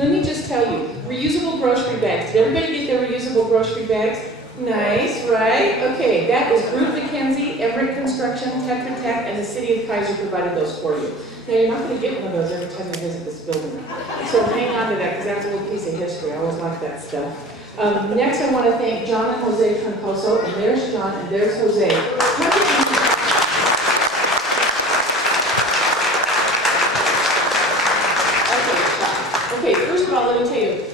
Let me just tell you, reusable grocery bags. Did everybody get their reusable grocery bags? Nice, right? Okay, that is Groot McKenzie, Everett Construction, Tetra Tech, and the City of Keizer provided those for you. Now, you're not going to get one of those every time you visit this building. So hang on to that, because that's a little piece of history. I always like that stuff. Next, I want to thank John and Jose Troncoso, and there's John, and there's Jose. Okay, first of all, let me tell you,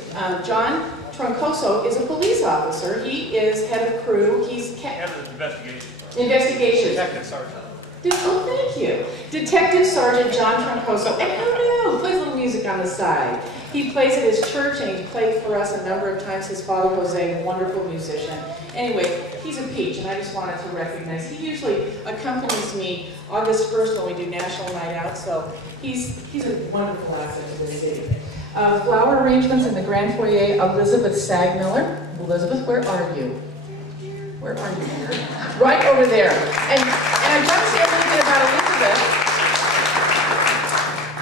John Troncoso is a police officer. He is head of crew. He's head of investigation. Investigation. Detective Sergeant. Oh, thank you. Detective Sergeant John Troncoso. And who knew? Plays a little music on the side. He plays at his church, and he's played for us a number of times. His father, Jose, a wonderful musician. Anyway, he's a peach, and I just wanted to recognize. He usually accompanies me August 1st when we do National Night Out, so he's a wonderful asset to the city. Flower arrangements in the Grand Foyer, Elizabeth Sagmiller. Elizabeth, where are you? Where are you here? Right over there. And I've got to say a little bit about Elizabeth.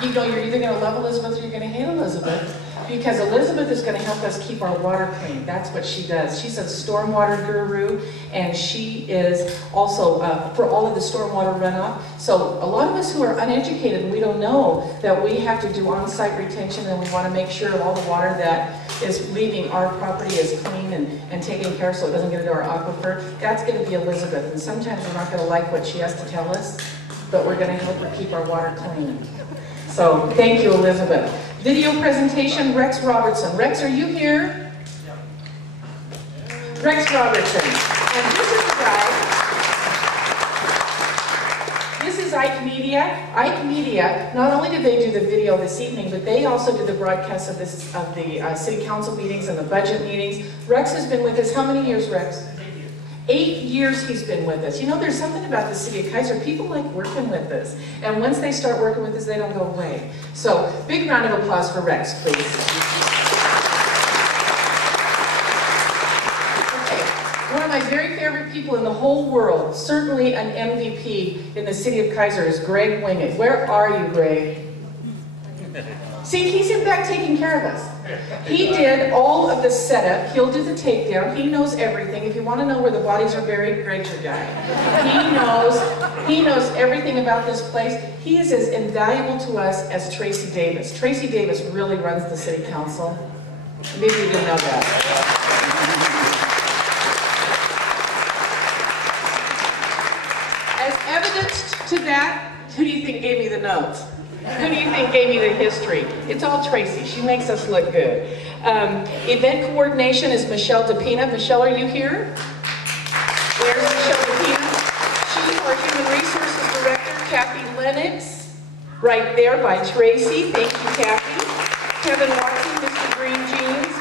You know, you're either going to love Elizabeth or you're going to hate Elizabeth, because Elizabeth is going to help us keep our water clean. That's what she does. She's a stormwater guru, and she is also for all of the stormwater runoff. So a lot of us who are uneducated, and we don't know that we have to do on-site retention, and we want to make sure all the water that is leaving our property is clean and taken care of so it doesn't get into our aquifer. That's going to be Elizabeth, and sometimes we're not going to like what she has to tell us, but we're going to help her keep our water clean. So thank you, Elizabeth. Video presentation, Rex Robertson. Rex, are you here? Rex Robertson. And this is the guy. This is Ike Media. Ike Media, not only did they do the video this evening, but they also did the broadcast of the city council meetings and the budget meetings. Rex has been with us. How many years, Rex? 8 years he's been with us. You know, there's something about the city of Keizer. People like working with us. And once they start working with us, they don't go away. So, big round of applause for Rex, please. Okay, one of my very favorite people in the whole world, certainly an MVP in the city of Keizer, is Greg Wingate. Where are you, Greg? See, he's in back taking care of us. He did all of the setup. He'll do the takedown. He knows everything. If you want to know where the bodies are buried, Greg's your guy. He knows everything about this place. He is as invaluable to us as Tracy Davis. Tracy Davis really runs the city council. Maybe you didn't know that. As evidence to that, who do you think gave me the notes? Who do you think gave me the history? It's all Tracy. She makes us look good. Event coordination is Michelle DePina. Michelle, are you here? There's Michelle DePina. She's our Human Resources Director. Kathy Lennox, right there by Tracy. Thank you, Kathy. Kevin Watson, Mr. Green Jeans,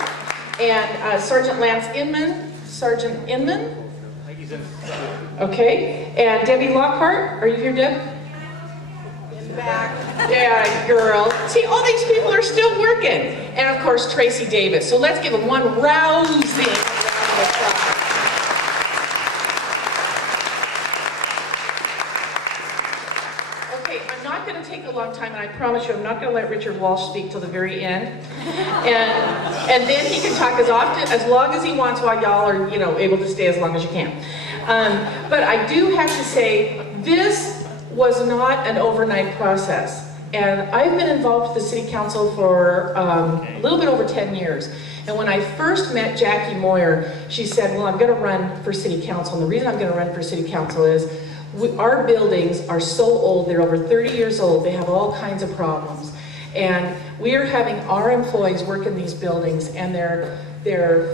and Sergeant Lance Inman. Sergeant Inman? Okay. And Debbie Lockhart. Are you here, Deb? Back. Yeah, girl. See, all these people are still working. And of course, Tracy Davis. So let's give them one rousing round of applause. Okay, I'm not going to take a long time, and I promise you I'm not going to let Richard Walsh speak till the very end. And then he can talk as long as he wants while y'all are, you know, able to stay as long as you can. But I do have to say, this was not an overnight process. And I've been involved with the City Council for a little bit over 10 years. And when I first met Jackie Moyer, she said, well, I'm going to run for City Council. And the reason I'm going to run for City Council is our buildings are so old. They're over 30 years old. They have all kinds of problems. And we are having our employees work in these buildings, and they're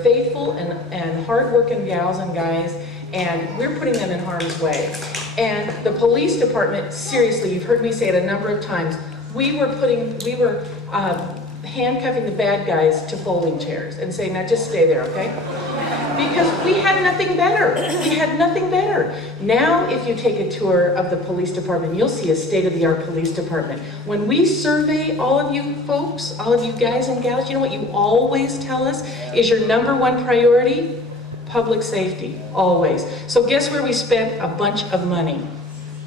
faithful and hard-working gals and guys, and we're putting them in harm's way. And the police department, seriously, you've heard me say it a number of times, we were handcuffing the bad guys to folding chairs and saying, now just stay there, okay? Because we had nothing better. We had nothing better. Now, if you take a tour of the police department, you'll see a state-of-the-art police department. When we survey all of you folks, all of you guys and gals, you know what you always tell us is your #1 priority? Public safety, always. So guess where we spent a bunch of money?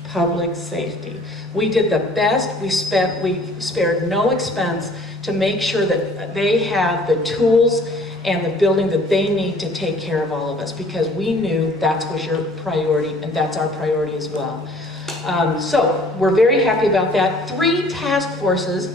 Public safety. We did the best. We spared no expense to make sure that they have the tools and the building that they need to take care of all of us, because we knew that was your priority and that's our priority as well. So we're very happy about that. Three task forces.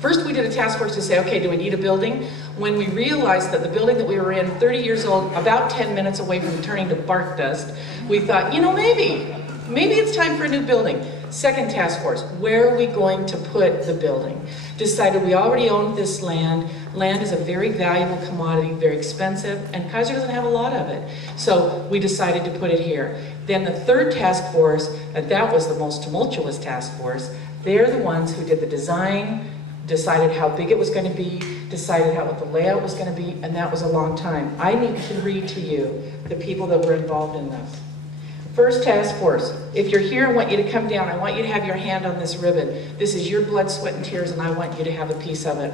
First, we did a task force to say, okay, do we need a building? When we realized that the building that we were in, 30 years old, about 10 minutes away from turning to bark dust, we thought, you know, maybe it's time for a new building. Second task force, where are we going to put the building? Decided we already owned this land. Land is a very valuable commodity, very expensive, and Keizer doesn't have a lot of it. So we decided to put it here. Then the third task force, and that was the most tumultuous task force, they're the ones who did the design, decided how big it was going to be, decided what the layout was going to be, and that was a long time. I need to read to you the people that were involved in this. First task force, if you're here, I want you to come down. I want you to have your hand on this ribbon. This is your blood, sweat, and tears, and I want you to have a piece of it.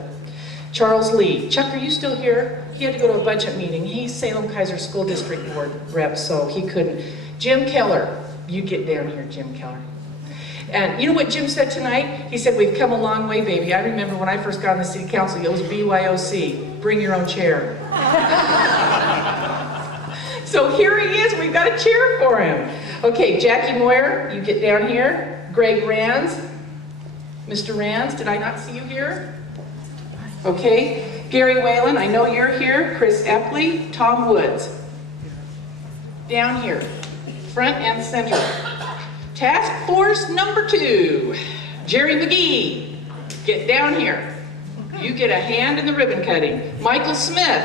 Charles Lee. Chuck, are you still here? He had to go to a budget meeting. He's Salem Keizer School District Board rep, so he couldn't. Jim Keller. You get down here, Jim Keller. And you know what Jim said tonight? He said, we've come a long way, baby. I remember when I first got on the city council, it was BYOC, bring your own chair. So here he is, we've got a chair for him. Okay, Jackie Moyer, you get down here. Greg Rands. Mr. Rands, did I not see you here? Okay, Gary Whalen, I know you're here. Chris Epley, Tom Woods. Down here, front and center. Task force number 2, Jerry McGee, get down here. You get a hand in the ribbon cutting. Michael Smith,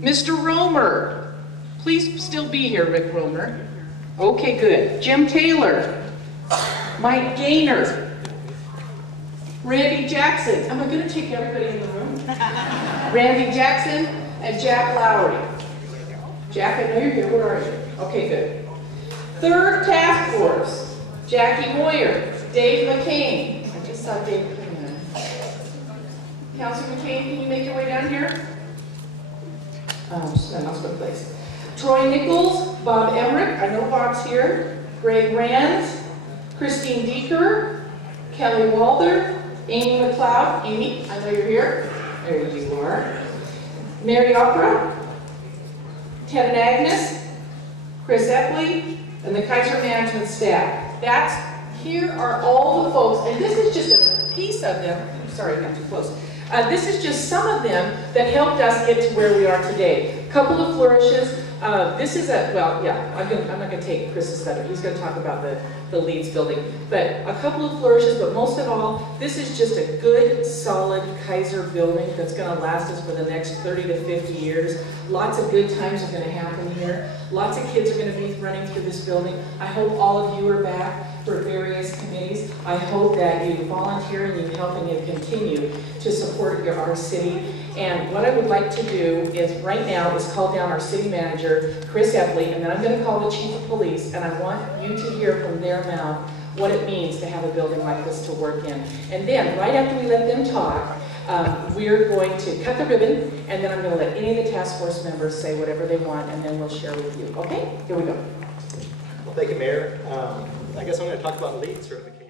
Mr. Romer, please still be here, Rick Romer. Okay, good. Jim Taylor, Mike Gaynor, Randy Jackson. Am I going to take everybody in the room? Randy Jackson and Jack Lowry. Jack, I know you're here. Where are you? Okay, good. Third task force, Jackie Moyer, Dave McCain. I just saw Dave McCain. Councilor McCain, can you make your way down here? Just lost my place. Troy Nichols, Bob Emmerich, I know Bob's here. Greg Rands, Christine Deeker, Kelly Walther, Amy McLeod. Amy, I know you're here. There you are. Mary Opera, Ted and Agnes, Chris Epley, and the Keizer management staff. Here are all the folks, and this is just a piece of them. I'm sorry, not too close. This is just some of them that helped us get to where we are today. A couple of flourishes. This is I'm not going to take Chris's thunder. He's going to talk about the Leeds building. But a couple of flourishes, but most of all, this is just a good, solid Keizer building that's going to last us for the next 30 to 50 years. Lots of good times are going to happen here. Lots of kids are going to be running through this building. I hope all of you are back for various committees. I hope that you volunteer and you help and you continue to support our city. And what I would like to do is right now is call down our city manager, Chris Epley, and then I'm going to call the chief of police, and I want you to hear from their mouth what it means to have a building like this to work in. And then, right after we let them talk, we're going to cut the ribbon, and then I'm going to let any of the task force members say whatever they want, and then we'll share with you. Okay? Here we go. Well, thank you, Mayor. I guess I'm going to talk about LEED certification.